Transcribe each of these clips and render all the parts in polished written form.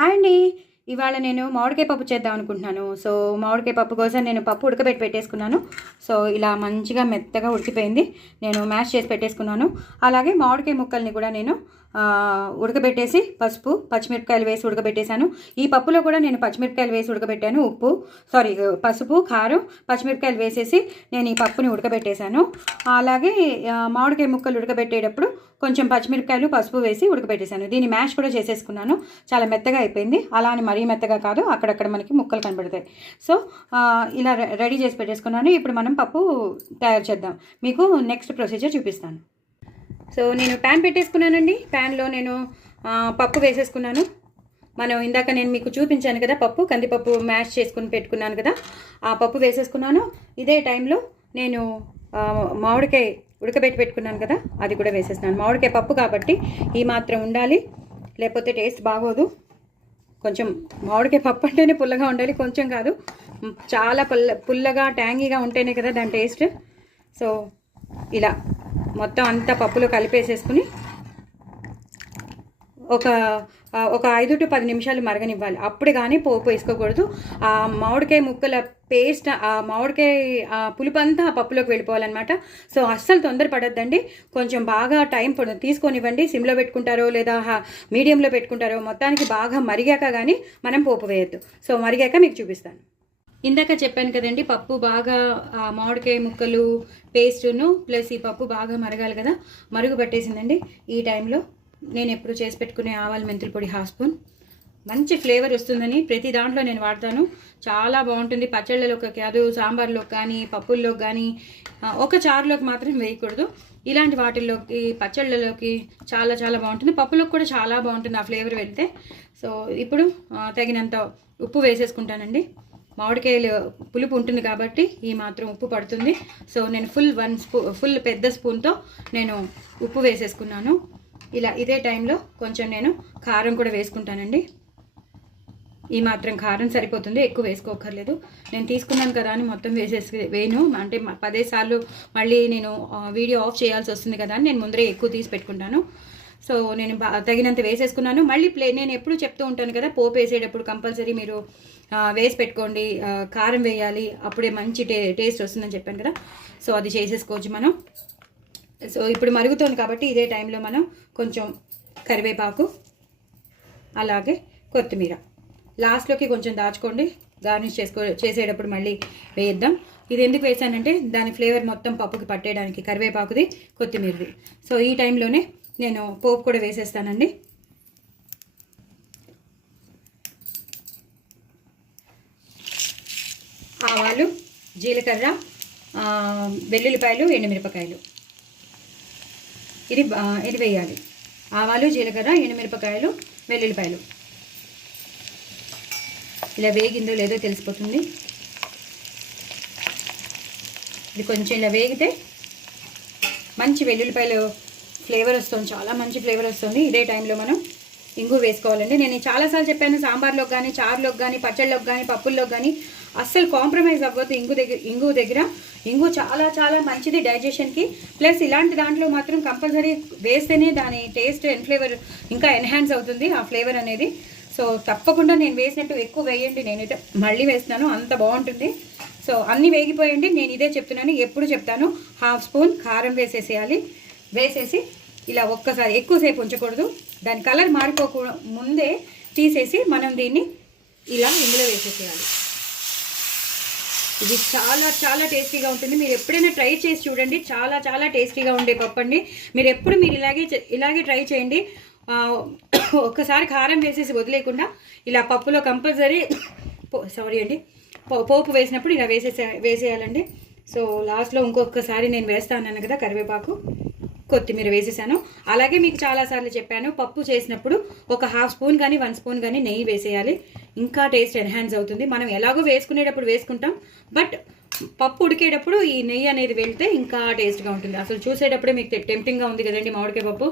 Hi అండి. ఇవాళ నేను మామిడికాయ పప్పు చేద్దాం అనుకుంటున్నాను. సో మామిడికాయ పప్పు కోసం నేను పప్పు ఉడకబెట్టి పెట్టేసుకున్నాను. సో ఇలా మంచిగా మెత్తగా ఉడికిపోయింది. నేను మ్యాష్ చేసి పెట్టేసుకున్నాను. అలాగే మామిడికాయ ముక్కల్ని కూడా నేను ఉడకబెట్టేసి పసుపు పచ్చిమిరపకాయలు వేసి ఉడకబెట్టేశాను. ఈ పప్పులో కూడా నేను పచ్చిమిరపకాయలు వేసి ఉడకబెట్టాను. పసుపు కారం పచ్చిమిరపకాయలు వేసేసి నేను ఈ పప్పుని ఉడకబెట్టేశాను. అలాగే మామిడికాయ ముక్కలు ఉడకబెట్టేటప్పుడు కొంచెం పచ్చిమిరపకాయలు పసుపు వేసి ఉడకబెట్టేశాను. దీన్ని మ్యాష్ కూడా చేసేసుకున్నాను. చాలా మెత్తగా అయిపోయింది. అలా అని మరీ మెత్తగా కాదు, అక్కడక్కడ మనకి ముక్కలు కనబడతాయి. సో ఇలా రెడీ చేసి పెట్టేసుకున్నాను. ఇప్పుడు మనం పప్పు తయారు చేద్దాం. మీకు నెక్స్ట్ ప్రొసీజర్ చూపిస్తాను. సో నేను ప్యాన్ పెట్టేసుకున్నానండి. ప్యాన్లో నేను పప్పు వేసేసుకున్నాను. ఇందాక నేను మీకు చూపించాను కదా, కందిపప్పు మ్యాష్ చేసుకుని పెట్టుకున్నాను కదా, ఆ పప్పు వేసేసుకున్నాను. ఇదే టైంలో నేను మామిడికాయ ఉడకబెట్టి పెట్టుకున్నాను కదా, అది కూడా వేసేస్తున్నాను. మామిడికాయ పప్పు కాబట్టి ఈ మాత్రం ఉండాలి, లేకపోతే టేస్ట్ బాగోదు. కొంచెం మామిడికాయ పప్పు అంటేనే పుల్లగా ఉండాలి, కొంచెం కాదు, చాలా పుల్లగా ట్యాంగీగా ఉంటేనే కదా దాని టేస్ట్. సో ఇలా మొత్తం అంతా పప్పులో కలిపేసేసుకుని ఒక 5 to 10 నిమిషాలు మరగనివ్వాలి. అప్పుడు కానీ పోపు వేసుకోకూడదు. ఆ మామిడికాయ ముక్కల పేస్ట్, ఆ మామిడికాయ పులుపు అంతా ఆ పప్పులోకి వెళ్ళిపోవాలన్నమాట. సో అస్సలు తొందరపడద్దండి, కొంచెం బాగా టైం తీసుకొనివ్వండి. సిమ్లో పెట్టుకుంటారో లేదా మీడియంలో పెట్టుకుంటారో, మొత్తానికి బాగా మరిగాక కానీ మనం పోపు వేయద్దు. సో మరిగాక మీకు చూపిస్తాను. ఇందాక చెప్పాను కదండి, పప్పు బాగా మామిడికాయ ముక్కలు పేస్టును ప్లస్ ఈ పప్పు బాగా మరగాలి కదా, మరుగు పట్టేసిందండి. ఈ టైంలో నేను ఎప్పుడు చేసి పెట్టుకునే ఆవాల మెంతుల పొడి 1/2 స్పూన్. మంచి ఫ్లేవర్ వస్తుందని ప్రతి దాంట్లో నేను వాడతాను. చాలా బాగుంటుంది. పచ్చళ్ళలోకి కాదు, సాంబార్లోకి కానీ పప్పుల్లోకి కానీ, ఒక చారులోకి మాత్రం వేయకూడదు. ఇలాంటి వాటిల్లోకి పచ్చళ్ళలోకి చాలా చాలా బాగుంటుంది. పప్పులోకి కూడా చాలా బాగుంటుంది ఆ ఫ్లేవర్ వెళ్తే. సో ఇప్పుడు తగినంత ఉప్పు వేసేసుకుంటానండి. మామిడికాయలు పులుపు ఉంటుంది కాబట్టి ఈ మాత్రం ఉప్పు పడుతుంది. సో నేను ఫుల్ పెద్ద స్పూన్తో నేను ఉప్పు వేసేసుకున్నాను. ఇలా ఇదే టైంలో కొంచెం నేను కారం కూడా వేసుకుంటానండి. ఈ మాత్రం కారం సరిపోతుంది, ఎక్కువ వేసుకోకర్లేదు. నేను తీసుకున్నాను కదా అని మొత్తం వేయను, అంటే 10 సార్లు మళ్ళీ నేను వీడియో ఆఫ్ చేయాల్సి వస్తుంది కదా అని నేను ముందరే ఎక్కువ తీసి పెట్టుకుంటాను. సో నేను తగినంత వేసేసుకున్నాను. మళ్ళీ నేను ఎప్పుడు చెప్తూ ఉంటాను కదా, పోపు వేసేటప్పుడు కంపల్సరీ మీరు వేసి పెట్టుకోండి, కారం వేయాలి, అప్పుడే మంచి టేస్ట్ వస్తుందని చెప్పాను కదా. సో అది చేసేసుకోవచ్చు మనం. సో ఇప్పుడు మరుగుతోంది కాబట్టి ఇదే టైంలో మనం కొంచెం కరివేపాకు అలాగే కొత్తిమీర లాస్ట్లోకి కొంచెం దాచుకోండి, గార్నిష్ చేసేటప్పుడు మళ్ళీ వేయిద్దాం. ఇది ఎందుకు వేసానంటే దాని ఫ్లేవర్ మొత్తం పప్పుకి పట్టేయడానికి, కరివేపాకుది కొత్తిమీరది. సో ఈ టైంలోనే నేను పోపు కూడా వేసేస్తానండి. ఆవాలు, జీలకర్ర, వెల్లుల్లిపాయలు, ఎండుమిరపకాయలు, ఇది వేయాలి. ఆవాలు, జీలకర్ర, ఎండుమిరపకాయలు, వెల్లుల్లిపాయలు ఇలా వేగిందో లేదో తెలిసిపోతుంది. ఇది కొంచెం ఇలా వేగితే మంచి వెల్లుల్లిపాయలు ఫ్లేవర్ వస్తుంది, చాలా మంచి ఫ్లేవర్ వస్తుంది. ఇదే టైంలో మనం ఇంగు వేసుకోవాలండి. నేను చాలాసార్లు చెప్పాను, సాంబార్లోకి కానీ, చారులోకి కానీ, పచ్చళ్ళలోకి కానీ, పప్పుల్లోకి కానీ అస్సలు కాంప్రమైజ్ అవ్వద్దు. ఇంగు దగ్గర ఇంగు చాలా చాలా మంచిది డైజెషన్కి. ప్లస్ ఇలాంటి దాంట్లో మాత్రం కంపల్సరీ వేస్తేనే దాని టేస్ట్ అండ్ ఫ్లేవర్ ఇంకా ఎన్హాన్స్ అవుతుంది, ఆ ఫ్లేవర్ అనేది. సో తప్పకుండా నేను వేసినట్టు ఎక్కువ వేయండి. నేనైతే మళ్ళీ వేస్తున్నాను, అంత బాగుంటుంది. సో అన్నీ వేగిపోయండి. నేను ఇదే చెప్తున్నాను, ఎప్పుడు చెప్తాను. 1/2 స్పూన్ కారం వేసేసేయాలి. వేసేసి ఇలా ఒక్కసారి ఎక్కువసేపు ఉంచకూడదు, దాని కలర్ ముందే తీసేసి మనం దీన్ని ఇలా ఇందులో వేసేసేయాలి. ఇది చాలా చాలా టేస్టీగా ఉంటుంది. మీరు ఎప్పుడైనా ట్రై చేసి చూడండి, చాలా చాలా టేస్టీగా ఉండే పప్పు అండి. మీరు ఇలాగే ట్రై చేయండి. ఒక్కసారి కారం వేసేసి వదిలేకుండా ఇలా పప్పులో కంపల్సరీ పోపు వేసినప్పుడు ఇలా వేసేయాలండి. సో లాస్ట్లో ఇంకొకసారి నేను వేస్తాను కదా, కరివేపాకు కొత్తిమీర వేసేసాను. అలాగే మీకు చాలాసార్లు చెప్పాను, పప్పు చేసినప్పుడు ఒక 1/2 స్పూన్ కానీ 1 స్పూన్ కానీ నెయ్యి వేసేయాలి, ఇంకా టేస్ట్ ఎన్హాన్స్ అవుతుంది. మనం ఎలాగో వేసుకునేటప్పుడు వేసుకుంటాం, బట్ పప్పు ఉడికేటప్పుడు ఈ నెయ్యి అనేది వెళ్తే ఇంకా టేస్ట్గా ఉంటుంది. అసలు చూసేటప్పుడే మీకు టెంప్టింగ్గా ఉంది కదండి మామిడికాయ పప్పు.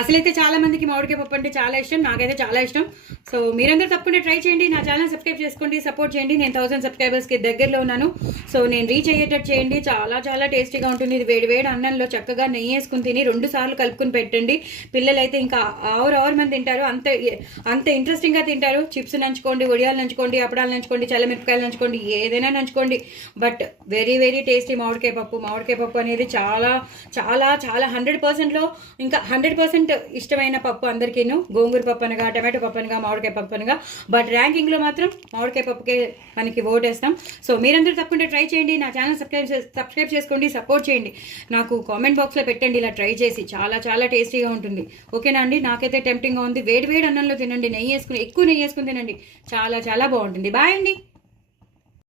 అసలైతే చాలా మందికి మామిడికాయ పప్పు అంటే చాలా ఇష్టం, నాకైతే చాలా ఇష్టం. సో మీరందరూ తప్పకుండా ట్రై చేయండి, నా ఛానల్ సబ్స్క్రైబ్ చేసుకోండి, సపోర్ట్ చేయండి. నేను 1000 సబ్స్క్రైబర్స్కి దగ్గరలో ఉన్నాను. సో నేను రీచ్ అయ్యేటట్టు చేయండి. చాలా చాలా టేస్టీగా ఉంటుంది. ఇది వేడి వేడి అన్నంలో చక్కగా నెయ్యి వేసుకుని తిని 2 సార్లు కలుపుకుని పెట్టండి. పిల్లలైతే ఇంకా ఆరు మంది తింటారు. అంత ఇంట్రెస్టింగ్గా తింటారు. చిప్స్ నంచుకోండి, వడియాలు నంచుకోండి, అప్పడాలు నంచుకోండి, చల్లమిరపకాయలు నంచుకోండి, ఏదైనా నంచుకోండి. బట్ వెరీ వెరీ టేస్టీ మామిడికాయ పప్పు అనేది చాలా చాలా చాలా 100%లో ఇంకా 100% ఇష్టమైన పప్పు అందరికీను. గోంగూర పప్పు అనగా, టమాటో పప్పు అనగా, మామిడికాయ పప్పు అనగా, బట్ ర్యాంకింగ్లో మాత్రం మామిడికాయ పప్పుకే మనకి ఓటేస్తాం. సో మీరందరూ తప్పకుండా ట్రై చేయండి, నా ఛానల్ సబ్స్క్రైబ్ చేసుకోండి, సపోర్ట్ చేయండి. నాకు కామెంట్ బాక్స్లో పెట్టండి ఇలా ట్రై చేసి. చాలా చాలా టేస్టీగా ఉంటుంది. ఓకేనా అండి? నాకైతే టెంప్టింగ్గా ఉంది. వేడి వేడి అన్నంలో తినండి, ఎక్కువ నెయ్యి వేసుకుని తినండి. చాలా చాలా బాగుంటుంది. బాయ్ అండి.